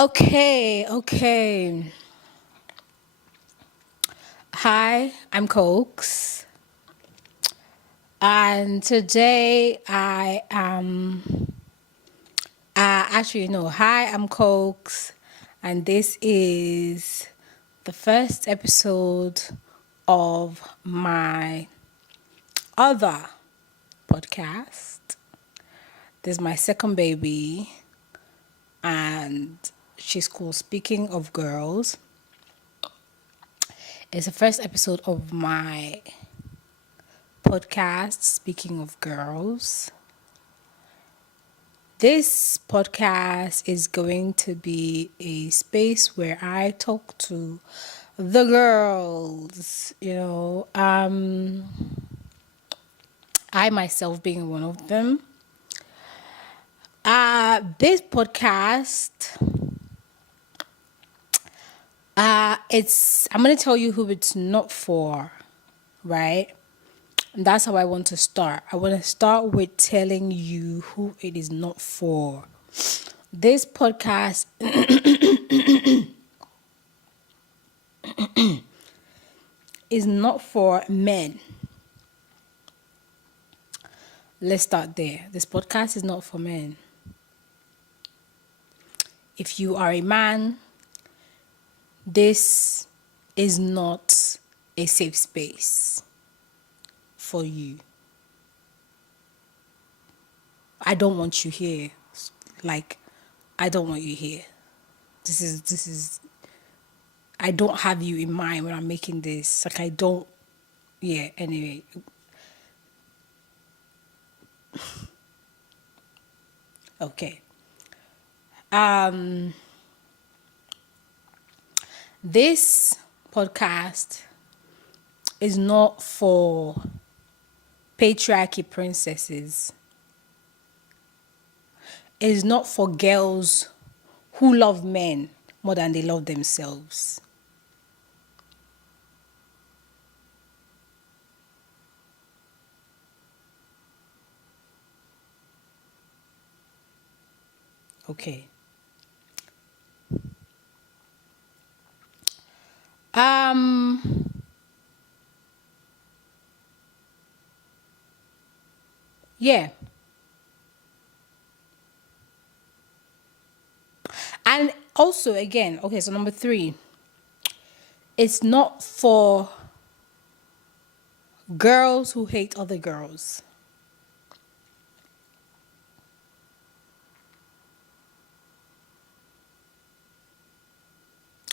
Okay. Hi, I'm Koks. And today I am, hi, I'm Koks. And this is the first episode of my other podcast. This is my second baby, and she's called Speaking of Girls. It's the first episode of my podcast, Speaking of Girls. This podcast is going to be a space where I talk to the girls, I myself being one of them. This podcast, I'm going to tell you who it's not for, right? And that's how I want to start. I want to start with telling you who it is not for. This podcast is not for men. Let's start there. This podcast is not for men. If you are a man, this is not a safe space for you. I don't want you here. I don't want you here. This is I don't have you in mind when I'm making this. Anyway. Okay. This podcast is not for patriarchy princesses. It is not for girls who love men more than they love themselves. Okay. Yeah. And also, again, okay, so number 3, it's not for girls who hate other girls.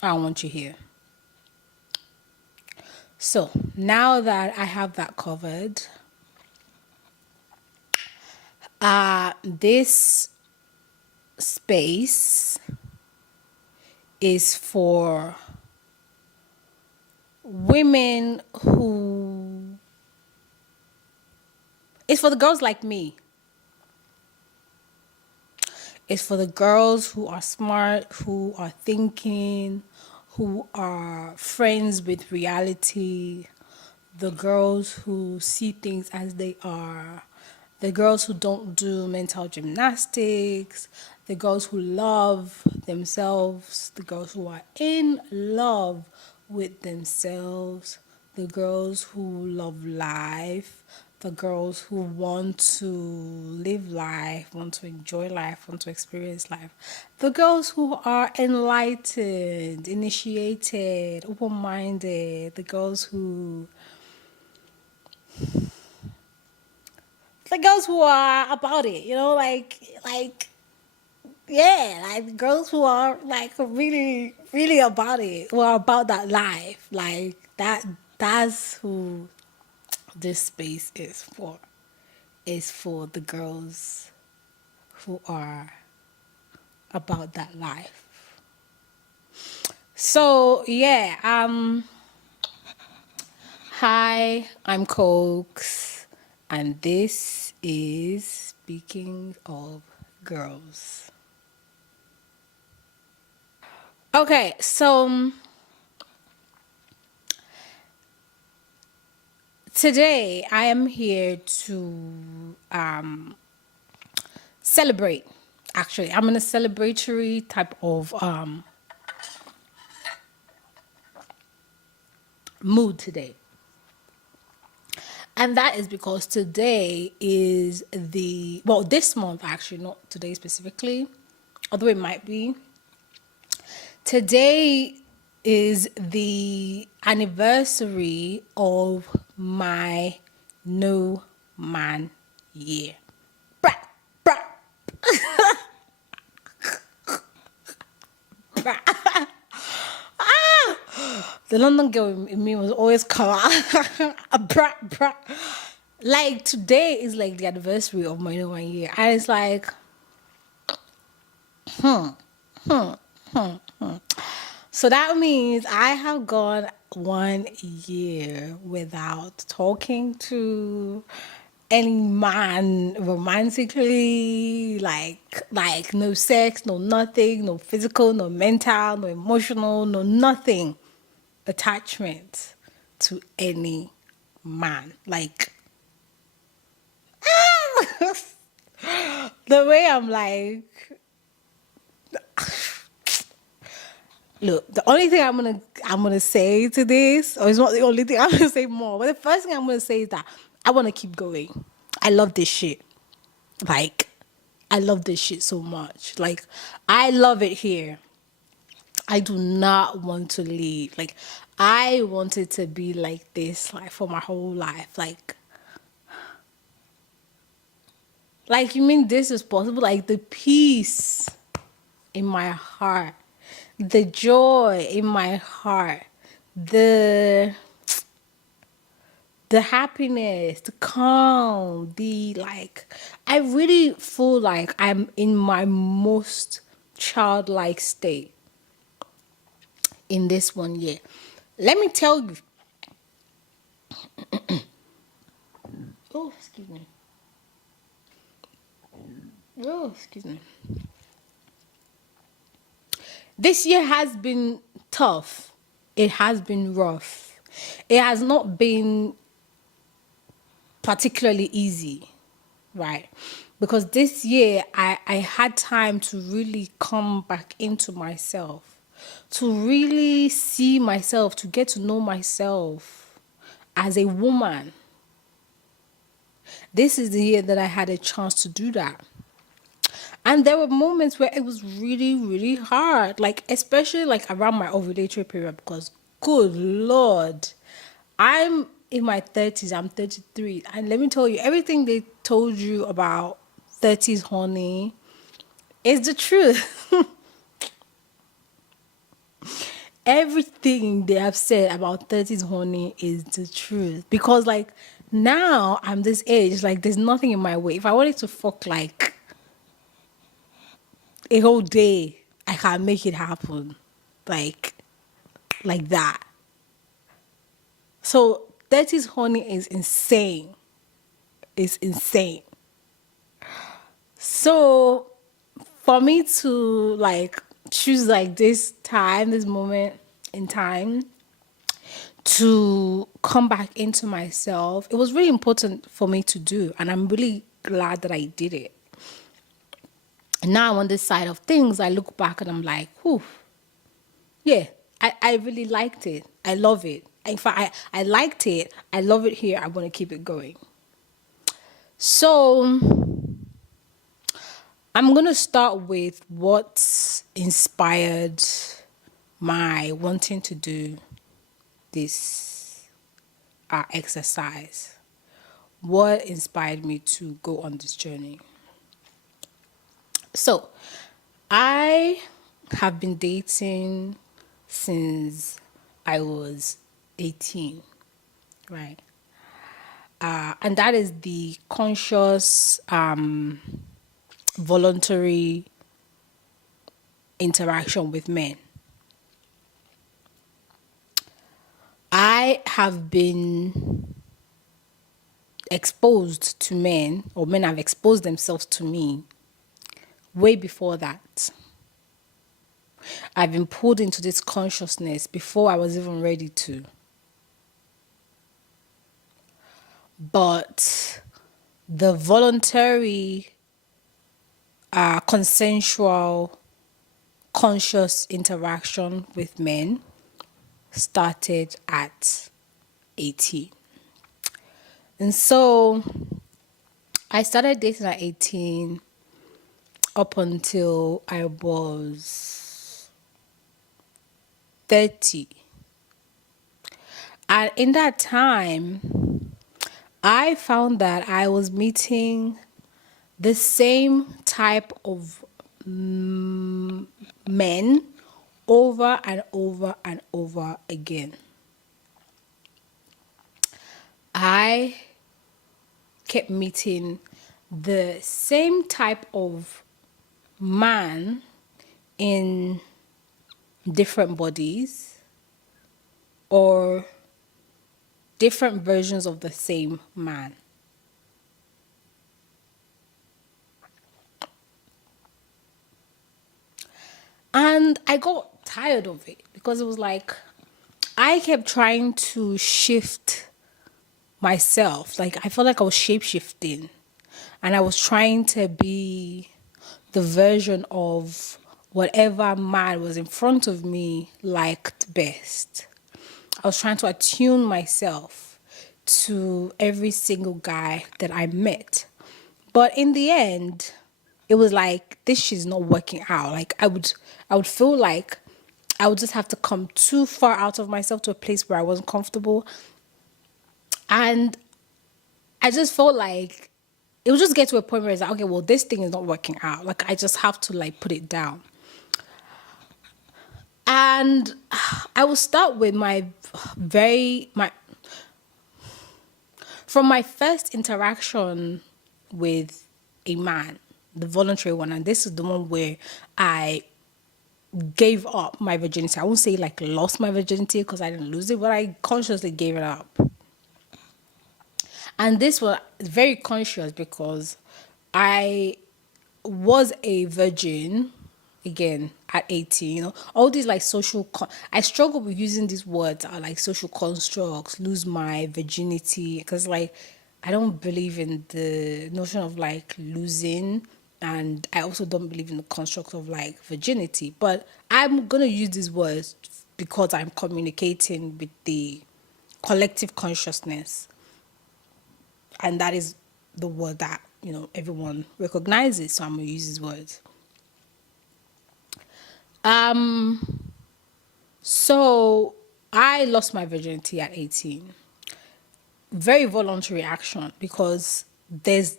I don't want you here. So now that I have that covered, this space is for women who, it's for the girls like me. It's for the girls who are smart, who are thinking, who are friends with reality, the girls who see things as they are, the girls who don't do mental gymnastics, the girls who love themselves, the girls who are in love with themselves, the girls who love life, the girls who want to live life, want to enjoy life, want to experience life, the girls who are enlightened, initiated, open-minded, the girls who are about it, girls who are like really, really about it, who are about that life, that's who this space is for. Is for the girls who are about that life. So yeah, hi, I'm Cokes, and this is Speaking of Girls. Okay, so today I am here to celebrate. actually. I'm in a celebratory type of mood today. And that is because today is this month actually, not today specifically, although it might be. Today is the anniversary of my no man year. Brah, brah, brah. The London girl in me was always come out. Brah, brah. Like today is like the anniversary of my no man year. And it's like, so that means I have gone 1 year without talking to any man romantically, like no sex, no nothing, no physical, no mental, no emotional, no nothing attachment to any man. Like the way I'm like, look, the only thing I'm gonna say to this, or it's not the only thing I'm gonna say more, but the first thing I'm gonna say is that I wanna keep going. I love this shit. Like, I love this shit so much. Like, I love it here. I do not want to leave. Like, I want it to be like this, like for my whole life. Like you mean this is possible? Like the peace in my heart, the joy in my heart, the the happiness, the calm, the like, I really feel like I'm in my most childlike state in this 1 year. Let me tell you. Oh, excuse me. Oh, excuse me. This year has been tough. It has been rough. It has not been particularly easy, right? Because this year I had time to really come back into myself, to really see myself, to get to know myself as a woman. This is the year that I had a chance to do that. And there were moments where it was really, really hard. Like, especially like around my ovulatory period, because good Lord, I'm in my 30s, I'm 33. And let me tell you, everything they told you about 30s honey is the truth. Everything they have said about 30s honey is the truth. Because like now I'm this age, like there's nothing in my way. If I wanted to fuck like a whole day, I can make it happen. Like that. So 30s honey is insane. It's insane. So for me to like choose like this time, this moment in time to come back into myself, it was really important for me to do. And I'm really glad that I did it. And now on this side of things, I look back and I'm like, whew, yeah, I really liked it. I love it. In fact, I liked it. I love it here. I want to keep it going. So I'm going to start with what inspired my wanting to do this exercise. What inspired me to go on this journey? So I have been dating since I was 18, right? And that is the conscious, voluntary interaction with men. I have been exposed to men, or men have exposed themselves to me way before that. I've been pulled into this consciousness before I was even ready to. But the voluntary consensual, conscious interaction with men started at 18. And so I started dating at 18 up until I was 30. And in that time, I found that I was meeting the same type of men over and over and over again. I kept meeting the same type of man in different bodies or different versions of the same man. And I got tired of it because it was like I kept trying to shift myself. Like I felt like I was shape shifting and I was trying to be the version of whatever man was in front of me liked best. I was trying to attune myself to every single guy that I met. But in the end, it was like this shit's not working out. Like I would feel like I would just have to come too far out of myself to a place where I wasn't comfortable. And I just felt like it would just get to a point where it's like, okay, well, this thing is not working out. Like I just have to like put it down. And I will start with my from my first interaction with a man, the voluntary one, and this is the one where I gave up my virginity. I won't say like lost my virginity because I didn't lose it, but I consciously gave it up. And this was very conscious because I was a virgin again at 18. All these like I struggle with using these words like social constructs, lose my virginity, because like I don't believe in the notion of like losing, and I also don't believe in the construct of like virginity, but I'm gonna use these words because I'm communicating with the collective consciousness, and that is the word that everyone recognizes, so I'm gonna use these words. So I lost my virginity at 18. Very voluntary action, because there's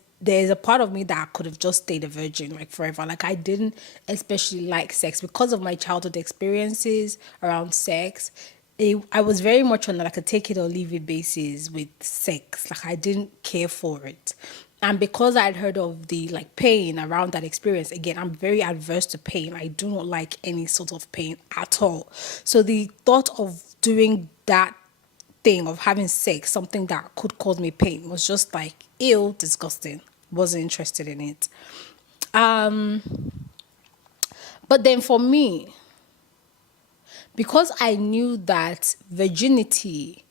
a part of me that could have just stayed a virgin like forever. Like I didn't especially like sex because of my childhood experiences around sex. I was very much on like a take it or leave it basis with sex. Like I didn't care for it. And because I'd heard of the like pain around that experience, again, I'm very adverse to pain. I do not like any sort of pain at all. So the thought of doing that thing of having sex, something that could cause me pain, was just like ill, disgusting. Wasn't interested in it. But then for me, because I knew that virginity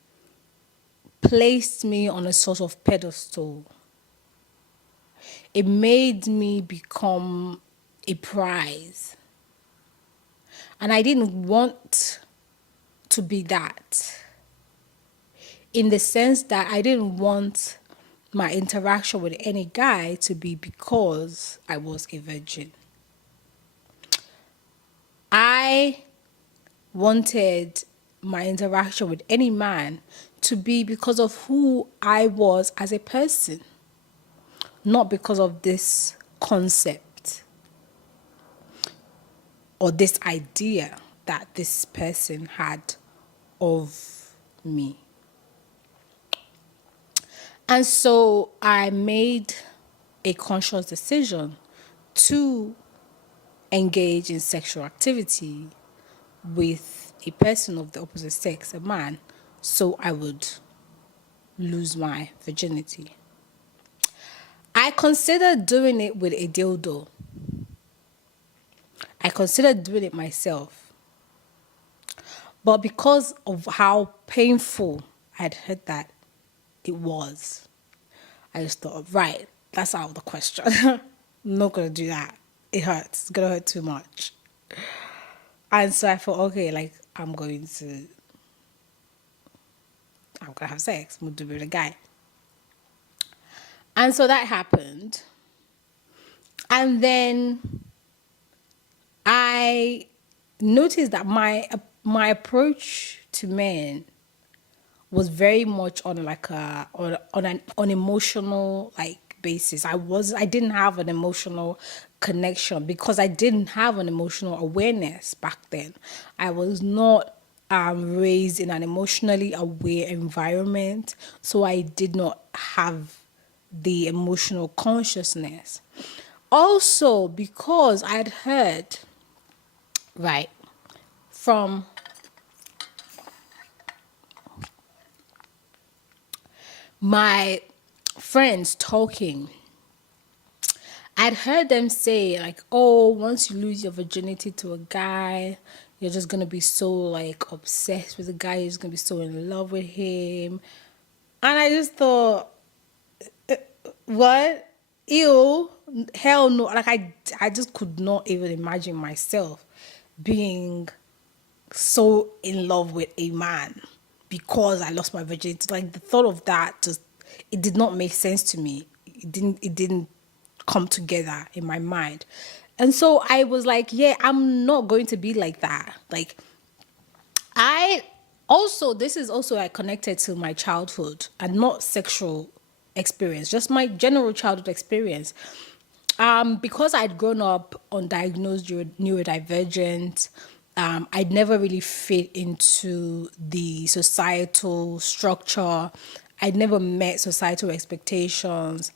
placed me on a sort of pedestal, it made me become a prize. And I didn't want to be that, in the sense that I didn't want my interaction with any guy to be because I was a virgin. I wanted my interaction with any man to be because of who I was as a person, not because of this concept or this idea that this person had of me. And so I made a conscious decision to engage in sexual activity with a person of the opposite sex, a man, so I would lose my virginity. I considered doing it with a dildo. I considered doing it myself. But because of how painful I'd heard that it was, I just thought, right, that's out of the question. I'm not going to do that. it hurts. It's gonna hurt too much. And so I thought, okay, like I'm gonna have sex. I'm gonna do it with a guy. And so that happened. And then I noticed that my approach to men was very much on like a on an on emotional like basis. I didn't have an emotional connection because I didn't have an emotional awareness back then. I was not raised in an emotionally aware environment, so I did not have the emotional consciousness. Also, because I'd heard, right, from my friends talking, I'd heard them say, like, oh, once you lose your virginity to a guy, you're just gonna be so like obsessed with the guy, you're just gonna be so in love with him. And I just thought, what? Ew, hell no. Like I just could not even imagine myself being so in love with a man because I lost my virginity. Like the thought of that just it did not make sense to me. It didn't come together in my mind. And so I was like, yeah, I'm not going to be like that. Like I also this is also like connected to my childhood and not sexual experience, just my general childhood experience. Because I'd grown up undiagnosed neurodivergent, I'd never really fit into the societal structure. I'd never met societal expectations,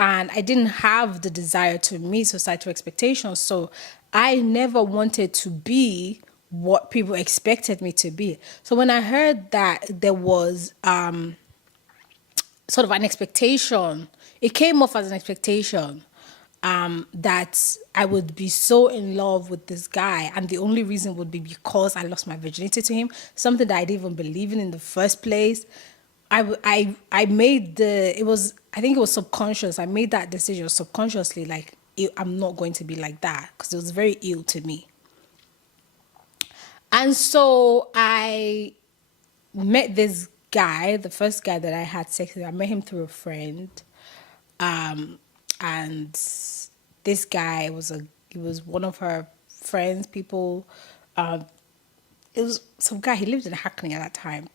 and I didn't have the desire to meet societal expectations. So I never wanted to be what people expected me to be. So when I heard that there was sort of an expectation. It came off as an expectation that I would be so in love with this guy, and the only reason would be because I lost my virginity to him, something that I didn't even believe in the first place. I made it was, I think it was subconscious. I made that decision subconsciously, like, I'm not going to be like that because it was very ill to me. And so I met this guy, the first guy that I had sex with. I met him through a friend. And this guy he was one of her friends, people. Um, it was some guy, he lived in Hackney at that time.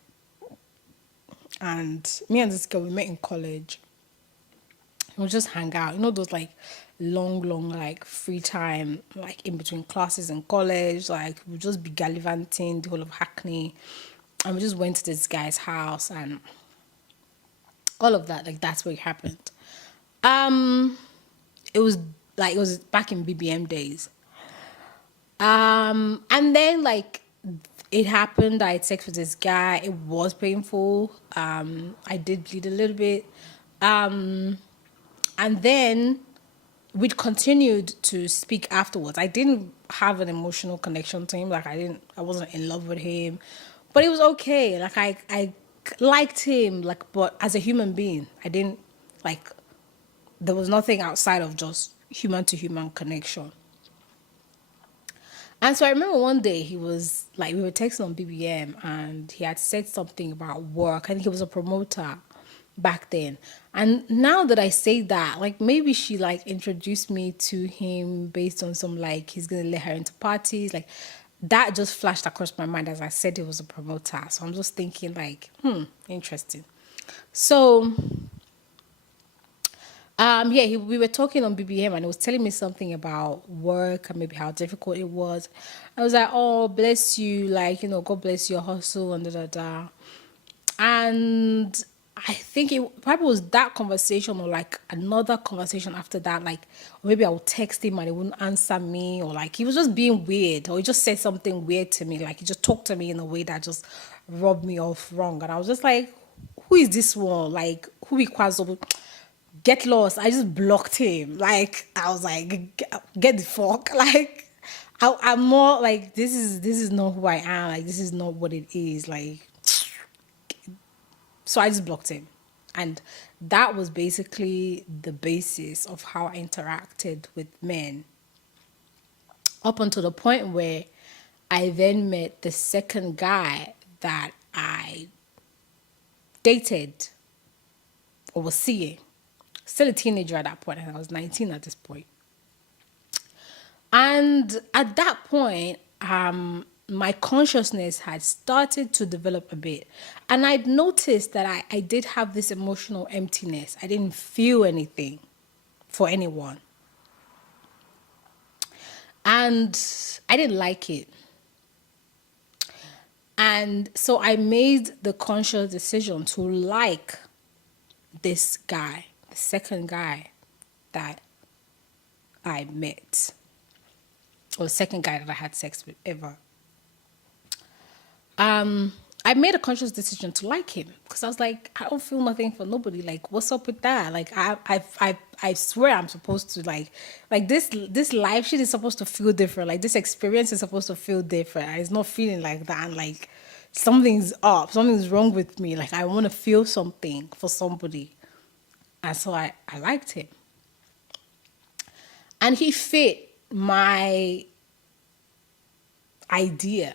And me and this girl, we met in college. We'll just hang out. You know those like long, like free time, like in between classes in college. Like we'll just be gallivanting the whole of Hackney. And we just went to this guy's house and all of that. Like that's what happened. Um, it was it was back in BBM days. And then like it happened. I had sex with this guy. It was painful. I did bleed a little bit. And then we'd continued to speak afterwards. I didn't have an emotional connection to him. Like I wasn't in love with him, but it was okay. Like I liked him. Like, but as a human being, I didn't like. There was nothing outside of just human to human connection. And so I remember one day he was like, we were texting on BBM and he had said something about work. I think he was a promoter back then. And now that I say that, like maybe she like introduced me to him based on some like he's gonna let her into parties. Like that just flashed across my mind as I said he was a promoter. So I'm just thinking like, interesting. So yeah, we were talking on BBM and he was telling me something about work and maybe how difficult it was. I was like, oh, bless you, like, God bless your hustle and da da da. And I think it probably was that conversation or like another conversation after that, like, or maybe I would text him and he wouldn't answer me, or like he was just being weird, or he just said something weird to me, like he just talked to me in a way that just rubbed me off wrong. And I was just like, who is this one? Like, who equals get lost. I just blocked him. Like I was like, get the fuck. Like I'm more like this is not who I am. Like this is not what it is. Like so I just blocked him, and that was basically the basis of how I interacted with men. Up until the point where I then met the second guy that I dated or was seeing. Still a teenager at that point, and I was 19 at this point. And at that point, my consciousness had started to develop a bit. And I'd noticed that I did have this emotional emptiness. I didn't feel anything for anyone. And I didn't like it. And so I made the conscious decision to like this guy, the second guy that I met, or the second guy that I had sex with ever. I made a conscious decision to like him because I was like, I don't feel nothing for nobody. Like, what's up with that? Like, I swear I'm supposed to like this life shit is supposed to feel different. Like, this experience is supposed to feel different. It's not feeling like that. And like, something's up, something's wrong with me. Like, I want to feel something for somebody. And so I liked him. And he fit my idea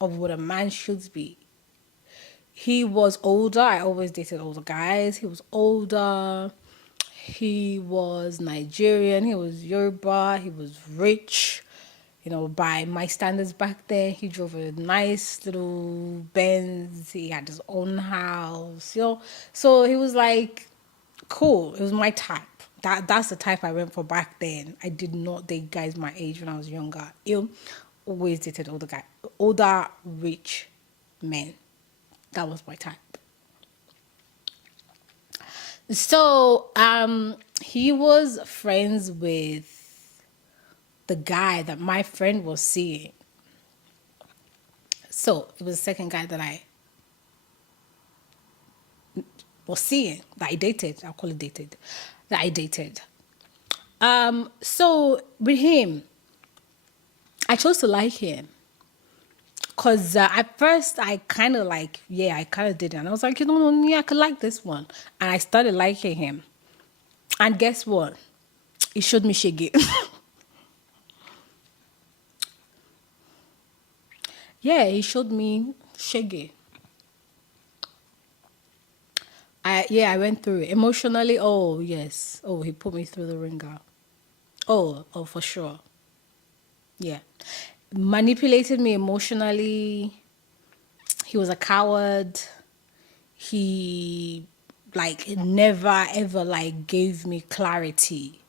of what a man should be. He was older. I always dated older guys. He was older. He was Nigerian. He was Yoruba. He was rich. You know, by my standards back then, he drove a nice little Benz. He had his own house. You know, so he was like cool. It was my type. That's the type I went for back then. I did not date guys my age when I was younger. You always dated older rich men. That was my type. So he was friends with the guy that my friend was seeing. So it was the second guy that I was seeing, that I dated. I'll call it dated. That I dated. So with him, I chose to like him. Because at first, I kind of like, yeah, I kind of did it. And I was like, you know, yeah, I could like this one. And I started liking him. And guess what? He showed me shaggy. Yeah, he showed me shaggy. I went through it. Emotionally, oh, yes. Oh, he put me through the ringer. Oh, for sure. Yeah. Manipulated me emotionally. He was a coward. He never ever gave me clarity.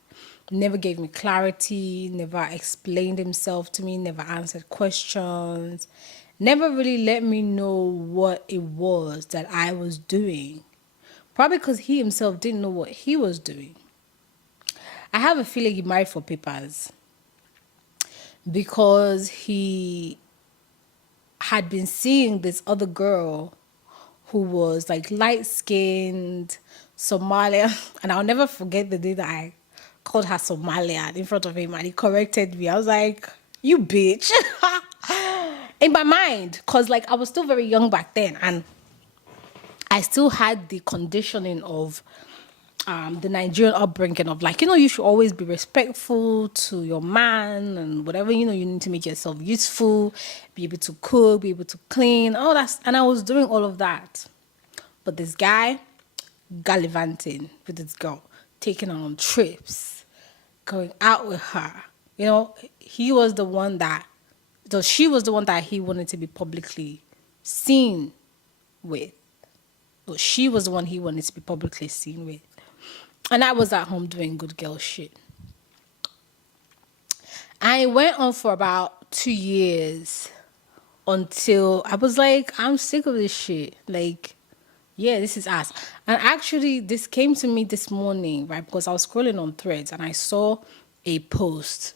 Never gave me clarity, never explained himself to me, never answered questions, never really let me know what it was that I was doing. Probably because he himself didn't know what he was doing. I have a feeling he married for papers because he had been seeing this other girl who was like light skinned Somalia, and I'll never forget the day that I called her Somalian in front of him and he corrected me. I was like, you bitch. In my mind, because like I was still very young back then and I still had the conditioning of the Nigerian upbringing of like, you know, you should always be respectful to your man and whatever, you know, you need to make yourself useful, be able to cook, be able to clean, all that. And I was doing all of that. But this guy gallivanting with this girl, taking her on trips, going out with her. You know, he was the one that, so she was the one that he wanted to be publicly seen with. Or she was the one he wanted to be publicly seen with. And I was at home doing good girl shit. And it went on for about 2 years until I was like, I'm sick of this shit. Like, yeah, this is ass. And actually, this came to me this morning, right? Because I was scrolling on Threads and I saw a post.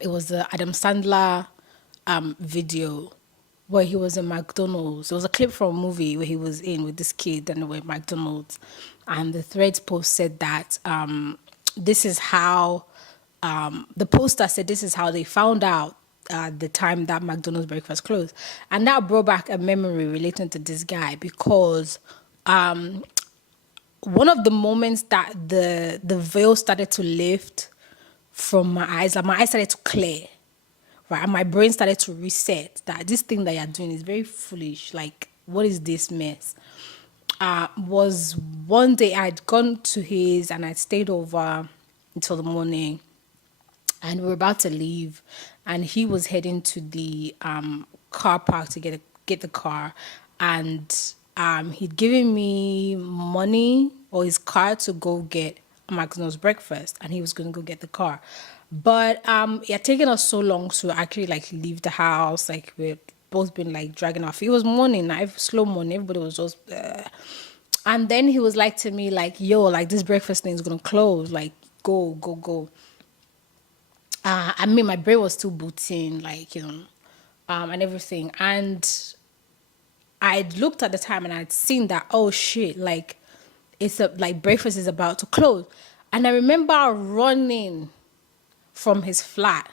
It was the Adam Sandler video where he was in McDonald's. It was a clip from a movie where he was in with this kid and they were at McDonald's. And the Threads post said that this is how, the poster said this is how they found out the time that McDonald's breakfast closed. And that brought back a memory relating to this guy because one of the moments that the veil started to lift from my eyes. Like my eyes started to clear, right? And my brain started to reset that this thing that you're doing is very foolish. Like, what is this mess? Was one day I'd gone to his and I'd stayed over until the morning, and we were about to leave, and he was heading to the car park to get the car, and he'd given me money or his car to go get McDonald's breakfast, and he was going to go get the car. But it had taken us so long to actually like leave the house. Like we'd both been like dragging off. It was morning, like slow morning. Everybody was just. And then he was like to me, like, "Yo, like this breakfast thing is gonna close. Like, go, go, go." I mean, my brain was still booting, like, and everything. And I'd looked at the time and I'd seen that, oh shit, like, like breakfast is about to close. And I remember running from his flat.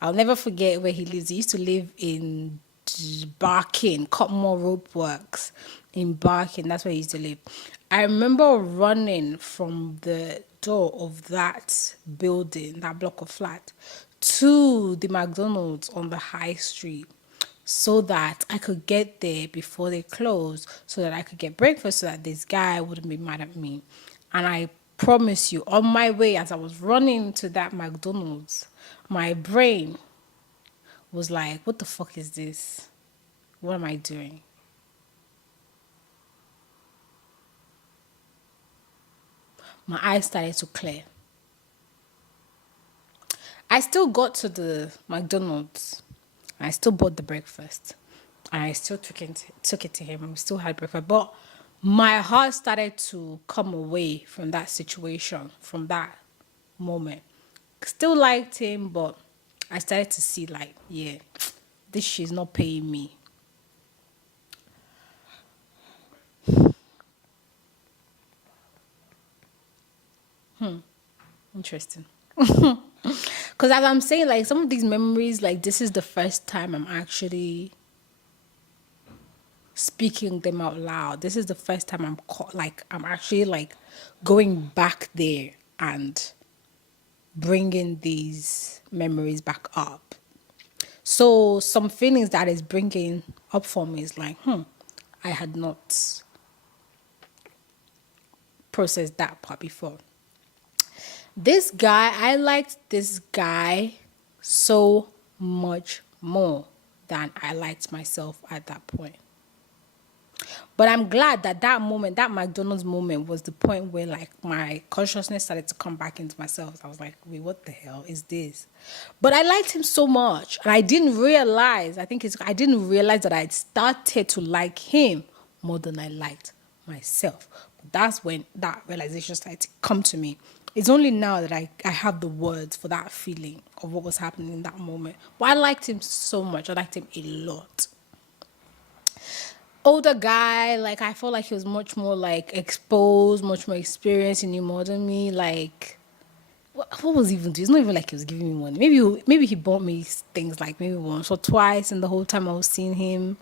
I'll never forget where he lives. He used to live in Barking, Cottonmore Rope Works in Barking. That's where he used to live. I remember running from the door of that building, that block of flat, to the McDonald's on the high street so that I could get there before they close, so that I could get breakfast, so that this guy wouldn't be mad at me. And I promise you, on my way, as I was running to that McDonald's, my brain was like, what the fuck is this? What am I doing? My eyes started to clear. I still got to the McDonald's. I still bought the breakfast. And I still took it to him. We still had breakfast. But my heart started to come away from that situation, from that moment. Still liked him, but I started to see like, yeah, this shit's not paying me. Interesting. Because as I'm saying, like some of these memories, like this is the first time I'm actually speaking them out loud. This is the first time I'm actually like going back there and bringing these memories back up. So some feelings that is bringing up for me is like, I had not processed that part before. This guy, I liked this guy so much more than I liked myself at that point. But I'm glad that that moment, that McDonald's moment, was the point where like my consciousness started to come back into myself. I was like, wait, what the hell is this? But I liked him so much, and I didn't realize. I didn't realize that I'd started to like him more than I liked myself. But that's when that realization started to come to me. It's only now that I have the words for that feeling of what was happening in that moment. But I liked him so much. I liked him a lot. Older guy, like I felt like he was much more like exposed, much more experienced, and knew more than me. Like, what was he even doing? It's not even like he was giving me money. Maybe he bought me things like maybe once or twice in the whole time I was seeing him.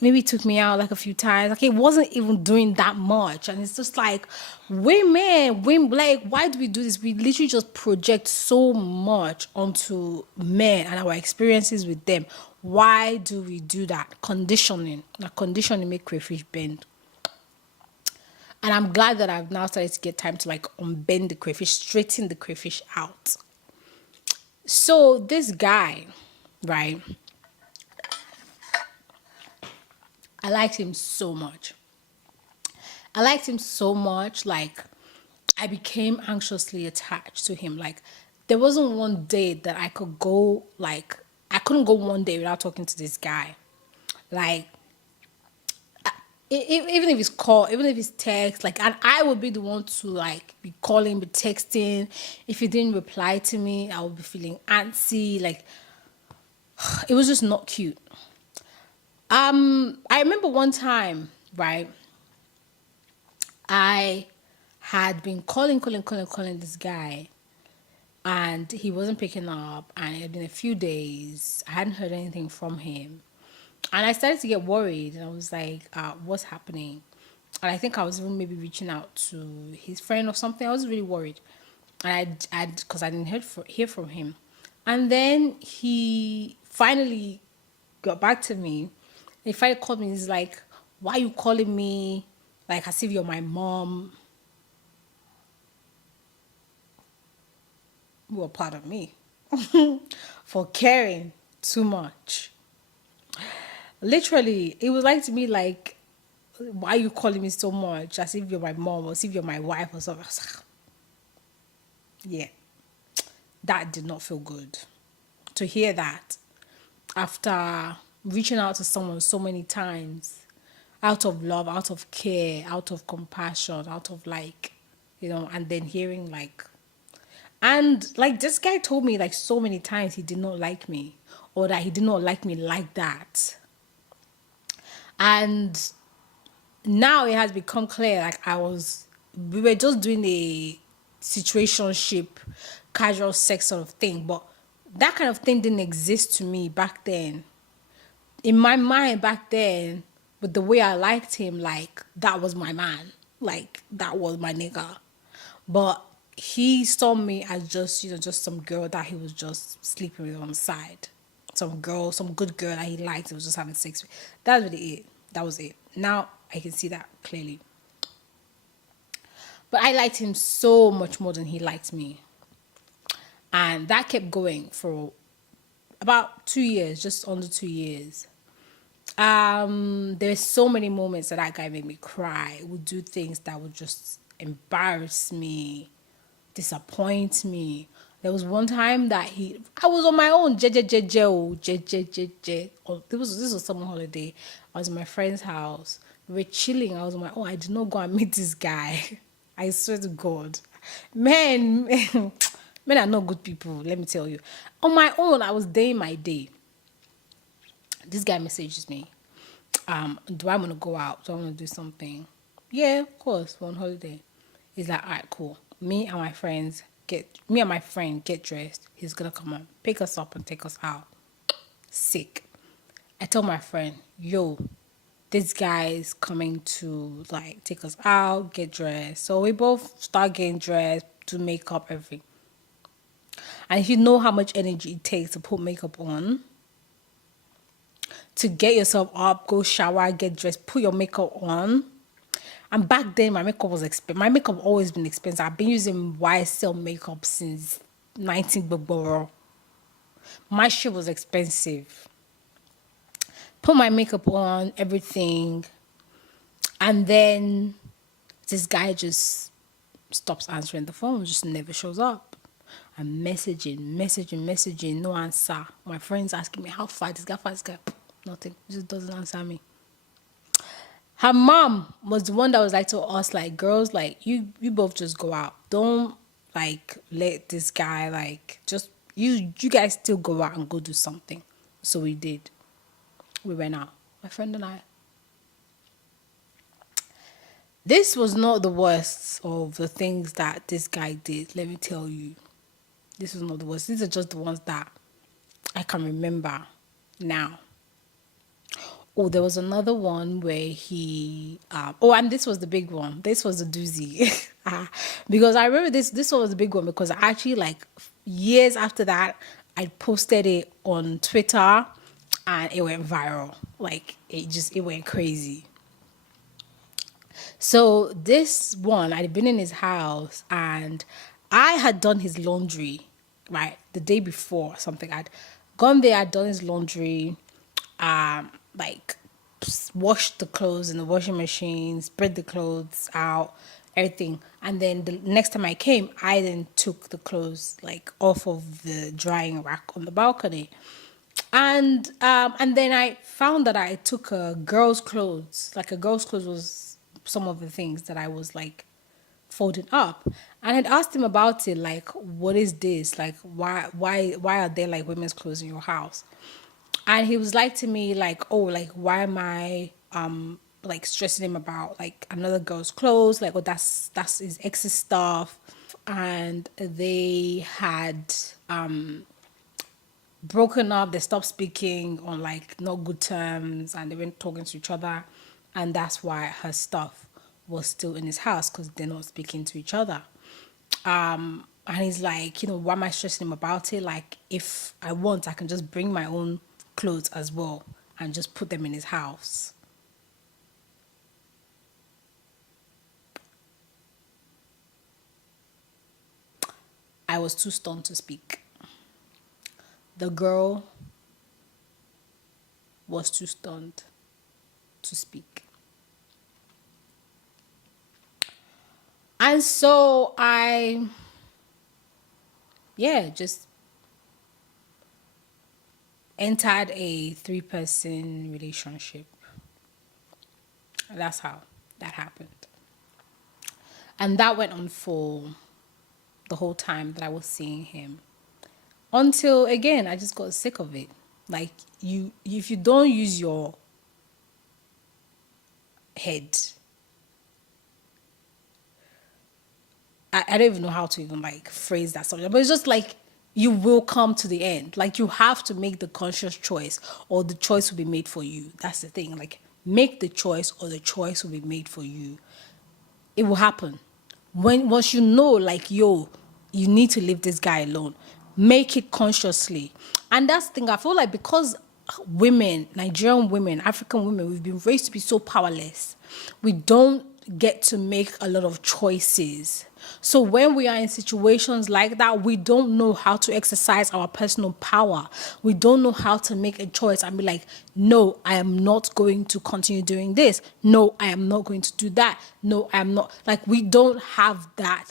Maybe he took me out like a few times. Like, he wasn't even doing that much. And it's just like, women, like, why do we do this? We literally just project so much onto men and our experiences with them. Why do we do that? Conditioning. Like, conditioning make crayfish bend. And I'm glad that I've now started to get time to like unbend the crayfish, straighten the crayfish out. So this guy, right? I liked him so much. I liked him so much, like I became anxiously attached to him. Like there wasn't one day that I could go, like I couldn't go one day without talking to this guy. Like even if it's call, even if it's text, like, and I would be the one to like be calling, be texting. If he didn't reply to me, I would be feeling antsy. Like it was just not cute. I remember one time, right? I had been calling this guy, and he wasn't picking up, and it had been a few days. I hadn't heard anything from him. And I started to get worried, and I was like, what's happening? And I think I was even maybe reaching out to his friend or something. I was really worried. And because I didn't hear from him. And then he finally got back to me. He finally called me. He's like, "Why are you calling me like as if you're my mom?" Well, part of me for caring too much. Literally, it was like to me like, "Why are you calling me so much as if you're my mom or as if you're my wife or something?" I was like, yeah, that did not feel good to hear that after reaching out to someone so many times out of love, out of care, out of compassion, out of like, and then hearing like, and like this guy told me like so many times he did not like me or that he did not like me like that. And now it has become clear like we were just doing a situationship, casual sex sort of thing, but that kind of thing didn't exist to me back then. In my mind back then, with the way I liked him, like that was my man, like that was my nigga. But he saw me as just just some girl that he was just sleeping with on the side, some girl, some good girl that he liked. He was just having sex with. That's really it. That was it. Now I can see that clearly. But I liked him so much more than he liked me, and that kept going for about 2 years, just under 2 years. There's so many moments that guy made me cry, would do things that would just embarrass me, disappoint me. There was one time that I was on my own, this was summer holiday. I was in my friend's house. We were chilling. I was on my own. I did not go and meet this guy. I swear to God, men, men are not good people. Let me tell you. On my own, I was day my day. This guy messages me. Do I want to go out? Do I want to do something? Yeah, of course. We're on holiday. He's like, all right, cool. Me and my friend get dressed. He's gonna come and pick us up and take us out. Sick. I tell my friend, yo, this guy is coming to like take us out, get dressed. So we both start getting dressed, do makeup, everything. And if you know how much energy it takes to put makeup on, to get yourself up, go shower, get dressed, put your makeup on. And back then, my makeup was expensive. My makeup always been expensive. I've been using YSL makeup since 19 Boboro. My shit was expensive. Put my makeup on, everything. And then this guy just stops answering the phone, just never shows up. I'm messaging, no answer. My friends asking me, how far this guy? Nothing. He just doesn't answer me. Her mom was the one that was like to us, like, girls, like, you both just go out. Don't like let this guy like just you guys still go out and go do something. So we did. We went out. My friend and I. This was not the worst of the things that this guy did, let me tell you. This was not the worst. These are just the ones that I can remember now. Oh, there was another one where and this was the big one. This was the doozy. Because I remember this one was the big one because I actually, like, years after that, I posted it on Twitter and it went viral. Like, it went crazy. So this one, I'd been in his house and I had done his laundry, right, the day before, something. I'd gone there, I'd done his laundry, like washed the clothes in the washing machine, spread the clothes out, everything. And then the next time I came, I then took the clothes like off of the drying rack on the balcony. And then I found that I took a girl's clothes. Like a girl's clothes was some of the things that I was like folding up. And I'd asked him about it, like, what is this? Like, why are there like women's clothes in your house? And he was like to me, like, oh, like, why am I like stressing him about like another girl's clothes? Like, oh, that's his ex's stuff. And they had broken up. They stopped speaking on like not good terms, and they weren't talking to each other, and that's why her stuff was still in his house because they're not speaking to each other. And he's like, why am I stressing him about it? Like, if I want, I can just bring my own clothes as well and just put them in his house. I was too stunned to speak. The girl was too stunned to speak. And so just entered a 3-person relationship. That's how that happened. And that went on for the whole time that I was seeing him. Until again, I just got sick of it. Like, if you don't use your head, I don't even know how to even like phrase that subject, but it's just like you will come to the end. Like, you have to make the conscious choice, or the choice will be made for you. That's the thing. Like, make the choice, or the choice will be made for you. It will happen. Once you know, like, yo, you need to leave this guy alone, make it consciously. And that's the thing. I feel like because women, Nigerian women, African women, we've been raised to be so powerless. We don't get to make a lot of choices. So when we are in situations like that, we don't know how to exercise our personal power. We don't know how to make a choice and be like, no, I am not going to continue doing this. No, I am not going to do that. No, I am not. Like, we don't have that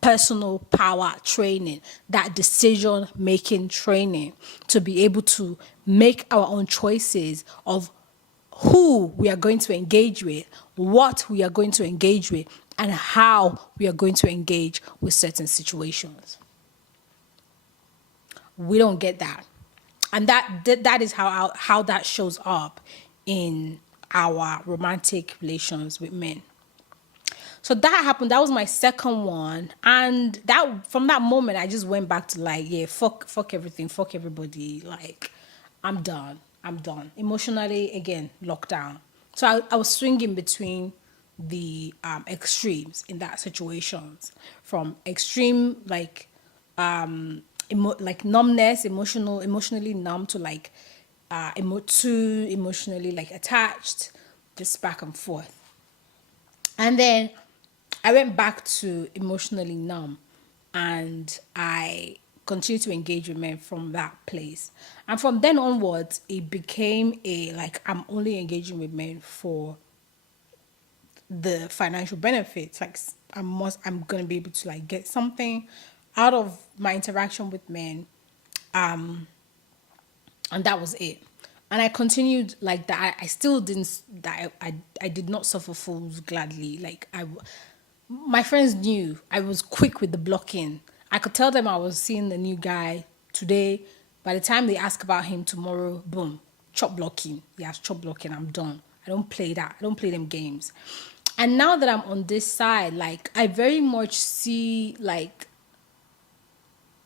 personal power training, that decision making training to be able to make our own choices of who we are going to engage with, what we are going to engage with, and how we are going to engage with certain situations. We don't get that. And that is how that shows up in our romantic relations with men. So that happened. That was my second one. And that from that moment I just went back to like, yeah, fuck everything, fuck everybody. Like, I'm done. I'm done. Emotionally, again, lockdown. So I was swinging between the extremes in that situations. From extreme like like numbness, emotionally numb, to like too emotionally like attached, just back and forth. And then I went back to emotionally numb, and I continued to engage with men from that place. And from then onwards, it became a like, I'm only engaging with men for the financial benefits. Like, I'm gonna be able to like get something out of my interaction with men. And that was it. And I continued like that. I still didn't that I did not suffer fools gladly. Like, my friends knew I was quick with the blocking. I could tell them I was seeing the new guy today. By the time they ask about him tomorrow, boom, chop blocking. Yes, chop blocking. I'm done. I don't play that. I don't play them games. And now that I'm on this side, like, I very much see like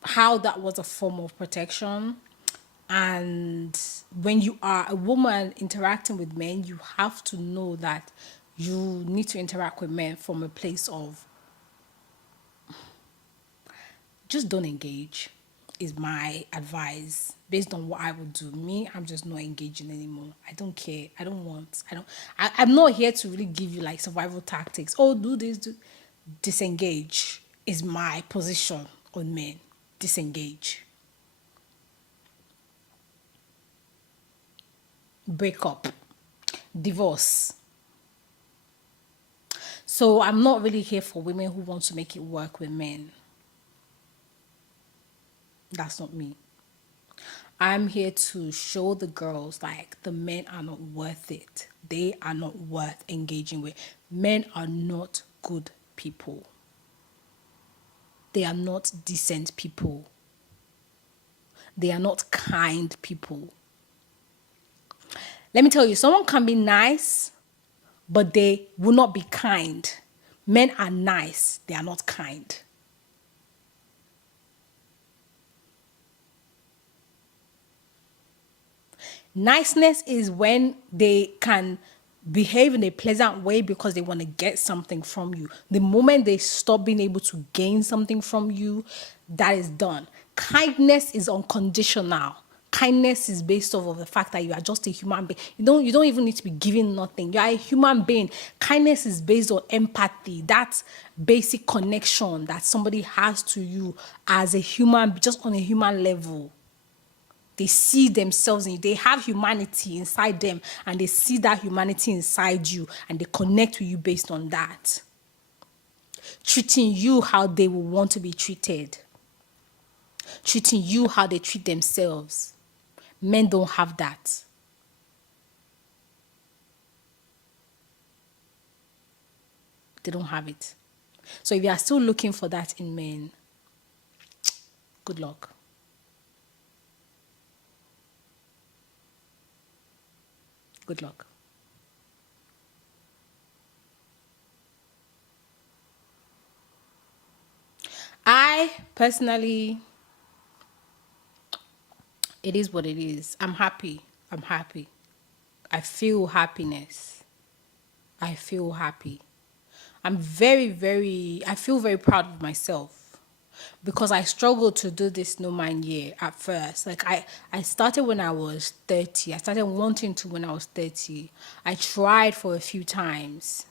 how that was a form of protection. And when you are a woman interacting with men, you have to know that you need to interact with men from a place of just don't engage, is my advice based on what I would do. Me, I'm just not engaging anymore. I don't care. I don't want. I'm not here to really give you like survival tactics. Oh, do this, do disengage is my position on men. Disengage. Break up. Divorce. So I'm not really here for women who want to make it work with men. That's not me. I'm here to show the girls like the men are not worth it. They are not worth engaging with. Men are not good people. They are not decent people. They are not kind people. Let me tell you, someone can be nice, but they will not be kind. Men are nice, they are not kind. Niceness is when they can behave in a pleasant way because they want to get something from you. The moment they stop being able to gain something from you, that is done. Kindness is unconditional. Kindness is based off of the fact that you are just a human being. You don't even need to be giving nothing. You are a human being. Kindness is based on empathy. That basic connection that somebody has to you as a human, just on a human level. They see themselves in you. They have humanity inside them, and they see that humanity inside you, and they connect with you based on that. Treating you how they will want to be treated. Treating you how they treat themselves. Men don't have that. They don't have it. So if you are still looking for that in men, good luck. Good luck. I personally, it is what it is. I'm happy. I'm happy. I feel happiness. I feel happy. I feel very proud of myself because I struggled to do this no man year at first. Like I started when I was 30. I started wanting to when I was 30. I tried for a few times.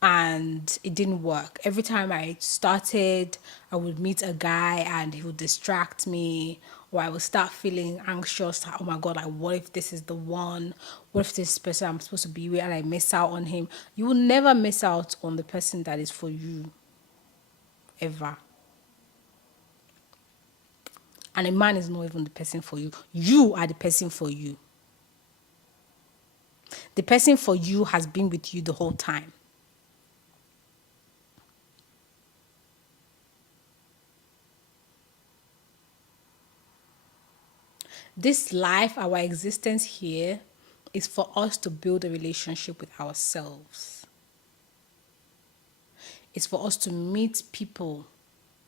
And it didn't work. Every time I started, I would meet a guy and he would distract me, or I would start feeling anxious. Like, oh my God, like, what if this is the one? What if this person I'm supposed to be with and I miss out on him? You will never miss out on the person that is for you, ever. And a man is not even the person for you. You are the person for you. The person for you has been with you the whole time. This life, our existence here, is for us to build a relationship with ourselves. It's for us to meet people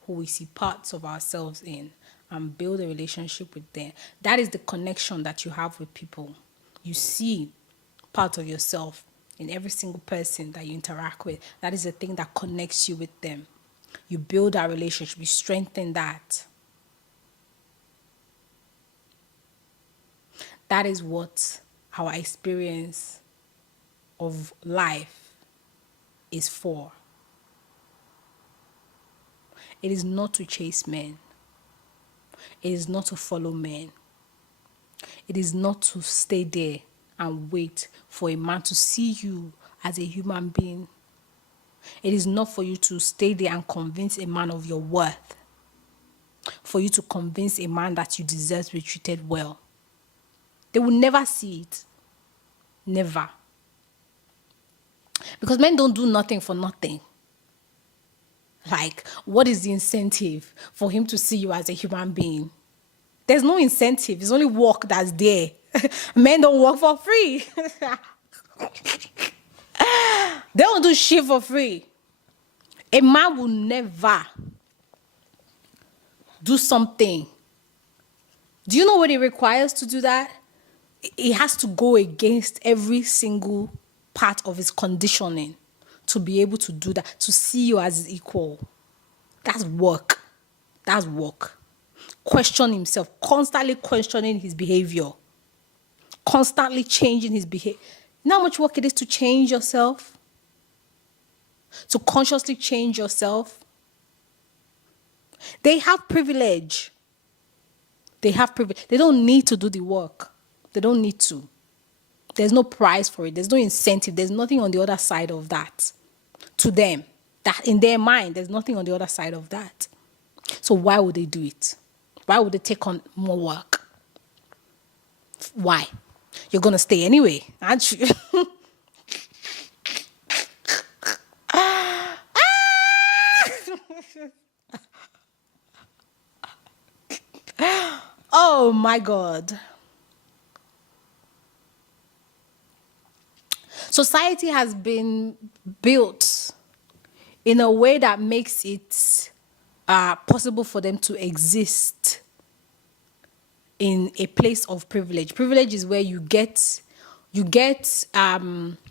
who we see parts of ourselves in and build a relationship with them. That is the connection that you have with people. You see part of yourself in every single person that you interact with. That is the thing that connects you with them. You build that relationship, you strengthen that. That is what our experience of life is for. It is not to chase men. It is not to follow men. It is not to stay there and wait for a man to see you as a human being. It is not for you to stay there and convince a man of your worth. For you to convince a man that you deserve to be treated well. They will never see it. Never. Because men don't do nothing for nothing. Like, what is the incentive for him to see you as a human being? There's no incentive. It's only work that's there. Men don't work for free. They don't do shit for free. A man will never do something. Do you know what it requires to do that? It has to go against every single part of his conditioning to be able to do that, to see you as his equal. That's work. That's work. Question himself, constantly questioning his behavior, constantly changing his behavior. You know how much work it is to change yourself? To consciously change yourself? They have privilege. They have privilege. They don't need to do the work. They don't need to. There's no price for it. There's no incentive. There's nothing on the other side of that. To them, that in their mind, there's nothing on the other side of that. So why would they do it? Why would they take on more work? Why? You're going to stay anyway, aren't you? Oh my God. Society has been built in a way that makes it possible for them to exist in a place of privilege. Privilege is where you get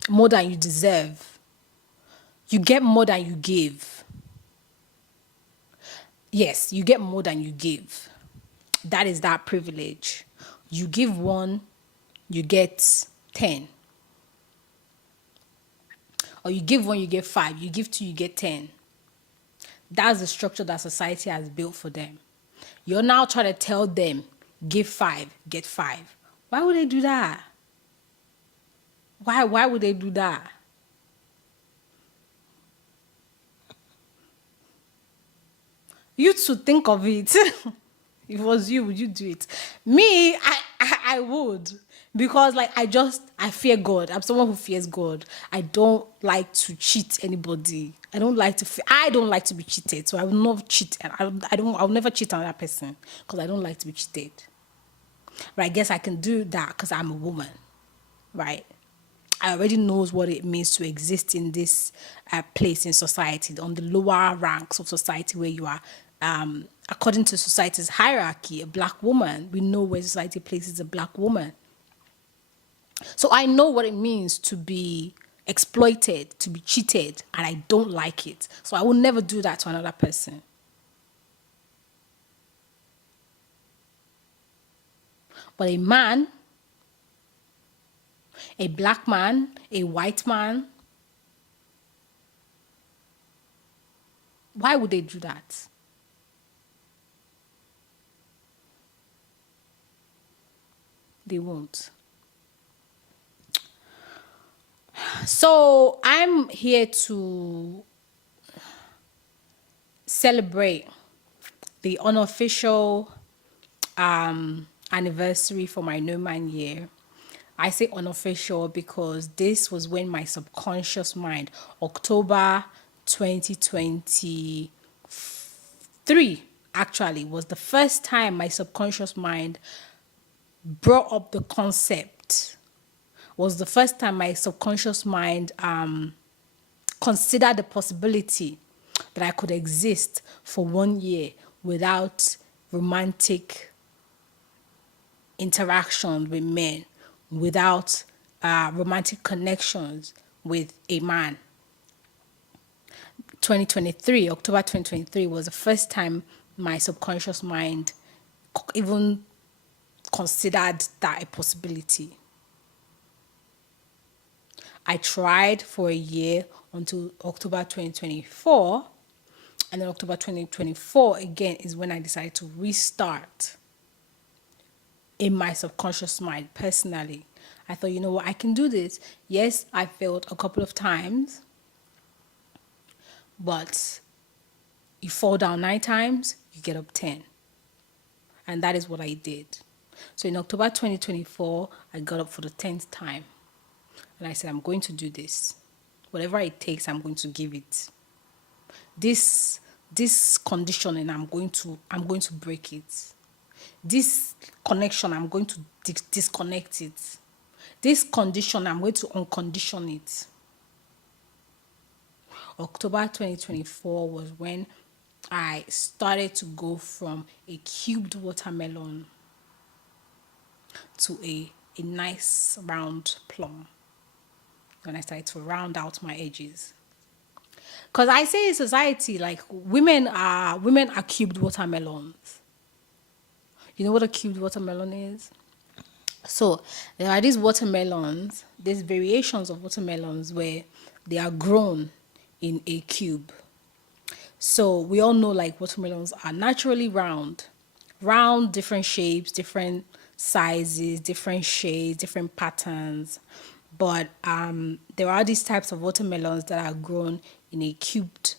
more than you deserve. You get more than you give. Yes, you get more than you give. That is that privilege. You give one, you get 10. Or you give one, you get 5. You give 2, you get 10. That's the structure that society has built for them. You're now trying to tell them, give 5, get 5. Why would they do that? Why would they do that? You to think of it. If it was you, would you do it? Me, I would. Because like I fear God. I'm someone who fears God. I don't like to cheat anybody. I don't like to be cheated. So I will not cheat. I'll never cheat on that person because I don't like to be cheated. But I guess I can do that because I'm a woman, right? I already knows what it means to exist in this place in society, on the lower ranks of society where you are. According to society's hierarchy, a black woman, we know where society places a black woman. So I know what it means to be exploited, to be cheated, and I don't like it. So I will never do that to another person. But a man, a black man, a white man, why would they do that? They won't. So I'm here to celebrate the unofficial anniversary for my No Man year. I say unofficial because this was when my subconscious mind, October 2023, actually, was the first time my subconscious mind brought up the concept. Was the first time my subconscious mind considered the possibility that I could exist for 1 year without romantic interaction with men, without romantic connections with a man. 2023, October 2023 was the first time my subconscious mind even considered that a possibility. I tried for a year until October 2024. And then October 2024 again is when I decided to restart in my subconscious mind personally. I thought, you know what, I can do this. Yes, I failed a couple of times, but you fall down 9 times, you get up 10. And that is what I did. So in October 2024, I got up for the 10th time. And I said, I'm going to do this. Whatever it takes, I'm going to give it. This conditioning, I'm going to break it. This connection, I'm going to disconnect it. This condition, I'm going to uncondition it. October 2024 was when I started to go from a cubed watermelon to a nice round plum. When I started to round out my edges. Because I say in society, like women are cubed watermelons. You know what a cubed watermelon is? So there are these watermelons, these variations of watermelons where they are grown in a cube. So we all know like watermelons are naturally round, different shapes, different sizes, different shades, different patterns. But there are these types of watermelons that are grown in a cubed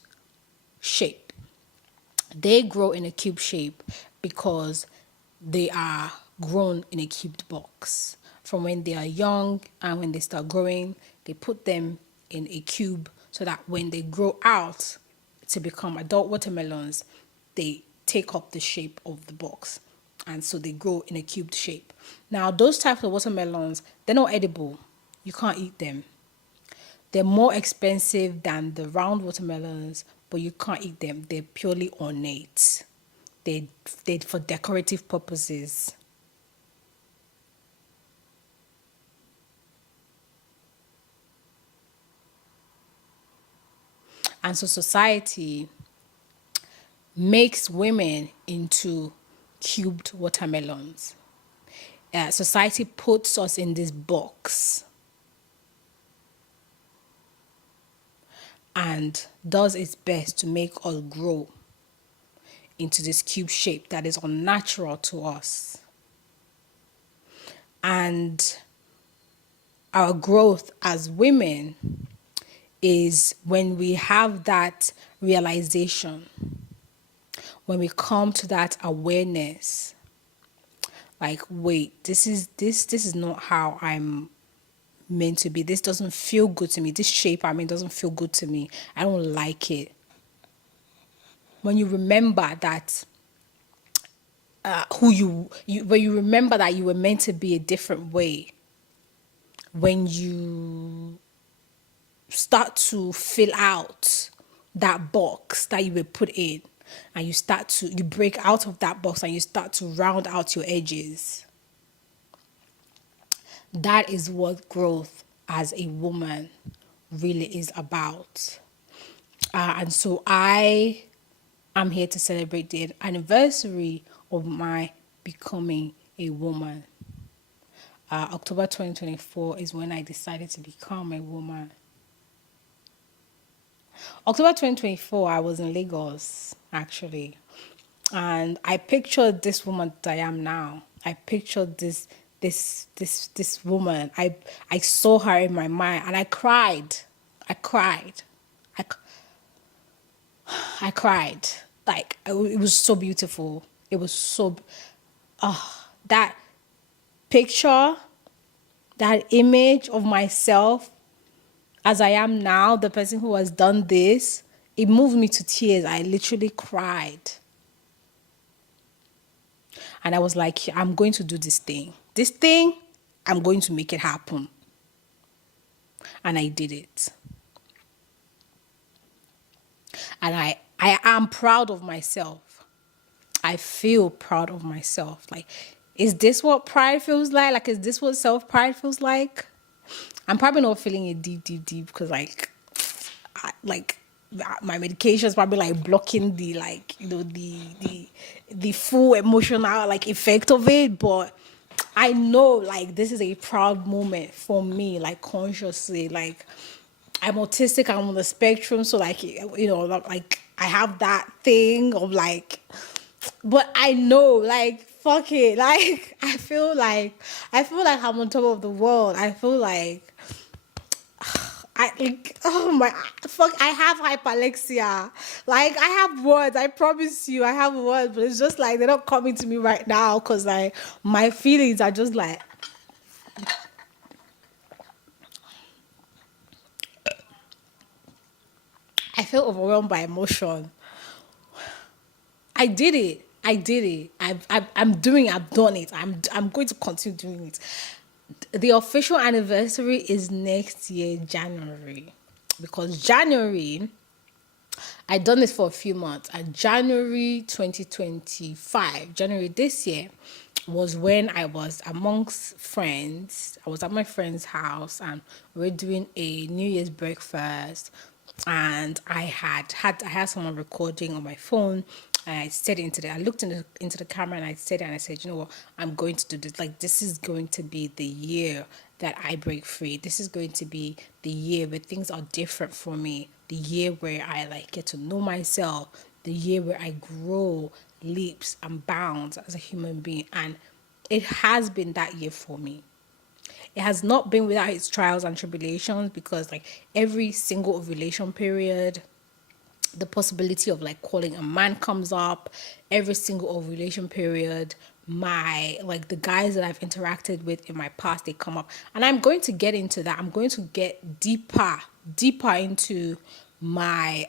shape. They grow in a cube shape because they are grown in a cubed box. From when they are young and when they start growing, they put them in a cube so that when they grow out to become adult watermelons, they take up the shape of the box. And so they grow in a cubed shape. Now, those types of watermelons, they're not edible. You can't eat them. They're more expensive than the round watermelons, but you can't eat them. They're purely ornate. They're for decorative purposes. And so society makes women into cubed watermelons. Society puts us in this box and does its best to make us grow into this cube shape that is unnatural to us. And our growth as women is when we have that realization, when we come to that awareness, like, wait, this is not how I'm meant to be. This doesn't feel good to me. This shape I'm in doesn't feel good to me. I don't like it. When you remember that when you remember that you were meant to be a different way, when you start to fill out that box that you were put in, and you break out of that box and you start to round out your edges, that is what growth as a woman really is about. And so I am here to celebrate the anniversary of my becoming a woman. October 2024 is when I decided to become a woman. October 2024, I was in Lagos, actually. And I pictured this woman that I am now. I pictured this woman. I saw her in my mind and I cried. I cried. I, I cried. Like, it was so beautiful. It was so, that picture, that image of myself as I am now, the person who has done this, it moved me to tears. I literally cried. And I was like, I'm going to do this thing. This thing, I'm going to make it happen. And I did it. And I am proud of myself. I feel proud of myself. Like, is this what pride feels like? Like, is this what self-pride feels like? I'm probably not feeling it deep because my medication is probably like blocking the the full emotional like effect of it. But I know like this is a proud moment for me, like consciously. Like, I'm autistic, I'm on the spectrum, so like, like I have that thing of like, but I know like fuck it, like I feel like I'm on top of the world. I feel like I like, oh my fuck, I have hyperlexia. Like, I have words, I promise you, I have words, but it's just like they're not coming to me right now because like my feelings are just like, I feel overwhelmed by emotion. I did it. I did it. I'm doing it. I've done it. I'm going to continue doing it. The official anniversary is next year, January. Because January, I'd done this for a few months. And January 2025, January this year, was when I was amongst friends. I was at my friend's house and we were doing a New Year's breakfast. And I had someone recording on my phone. And I said I looked into the camera and I said it and I said, you know what, I'm going to do this. Like, this is going to be the year that I break free. This is going to be the year where things are different for me. The year where I like get to know myself. The year where I grow leaps and bounds as a human being. And it has been that year for me. It has not been without its trials and tribulations because like every single ovulation period, the possibility of like calling a man comes up. Every single ovulation period, my like the guys that I've interacted with in my past, they come up, and I'm going to get into that. I'm going to get deeper into my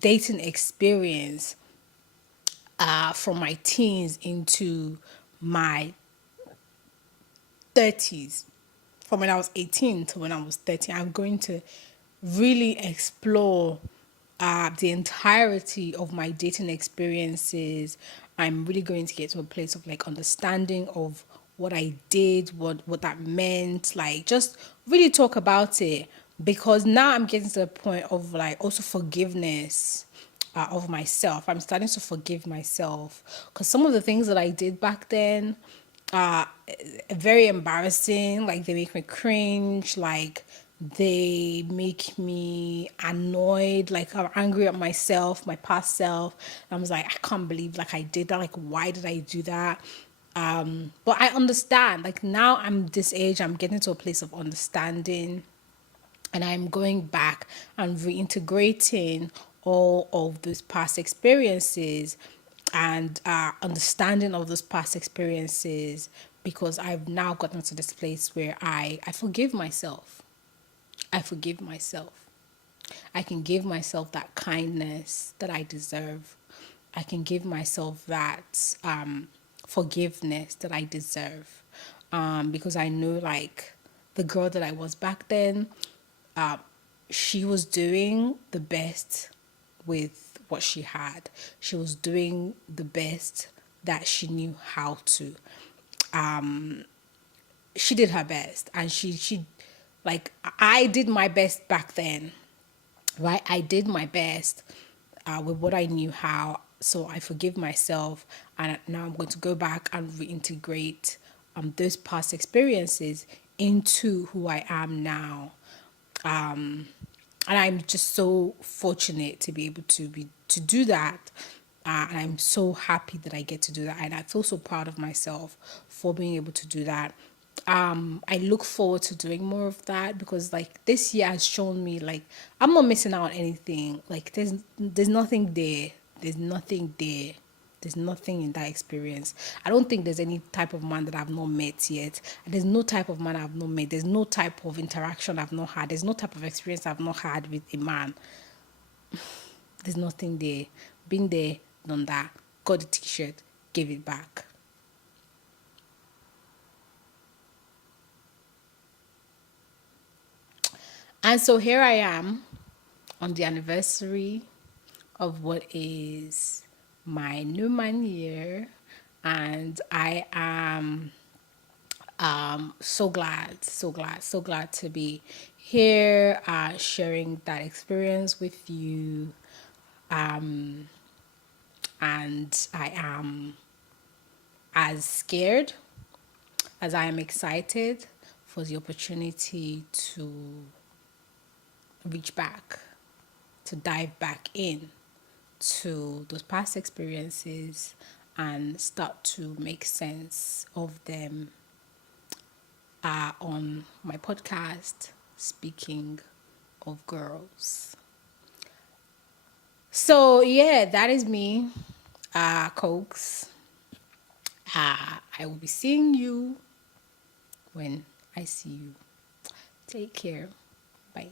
dating experience from my teens into my 30s, from when I was 18 to when I was 30. I'm going to really explore the entirety of my dating experiences. I'm really going to get to a place of like understanding of what I did, what that meant, like just really talk about it because now I'm getting to the point of like also forgiveness of myself. I'm starting to forgive myself because some of the things that I did back then are very embarrassing. Like they make me cringe. Like they make me annoyed. Like I'm angry at myself, my past self. I was like, I can't believe like I did that. Like why did I do that? But I understand. Like now I'm this age. I'm getting to a place of understanding, and I'm going back and reintegrating all of those past experiences and understanding of those past experiences, because I've now gotten to this place where I forgive myself. I forgive myself. I can give myself that kindness that I deserve. I can give myself that forgiveness that I deserve. Because I know, like, the girl that I was back then, uh, she was doing the best with what she had. She was doing the best that she knew how to. She did her best, and she like I did my best back then, right? I did my best with what I knew how. So I forgive myself, and now I'm going to go back and reintegrate those past experiences into who I am now. And I'm just so fortunate to be able to do that. And I'm so happy that I get to do that, and I feel so proud of myself for being able to do that. I look forward to doing more of that, because like this year has shown me like I'm not missing out on anything. Like there's nothing there. There's nothing there. There's nothing in that experience. I don't think there's any type of man that I've not met yet. There's no type of man I've not met. There's no type of interaction I've not had. There's no type of experience I've not had with a man. There's nothing there. Been there, done that. Got the t-shirt, gave it back. And so here I am on the anniversary of what is my new man year. And I am so glad, so glad, so glad to be here, sharing that experience with you. And I am as scared as I am excited for the opportunity to reach back, to dive back in to those past experiences and start to make sense of them on my podcast, Speaking of Girls. So, yeah, that is me, Cokes. I will be seeing you when I see you. Take care. Bye.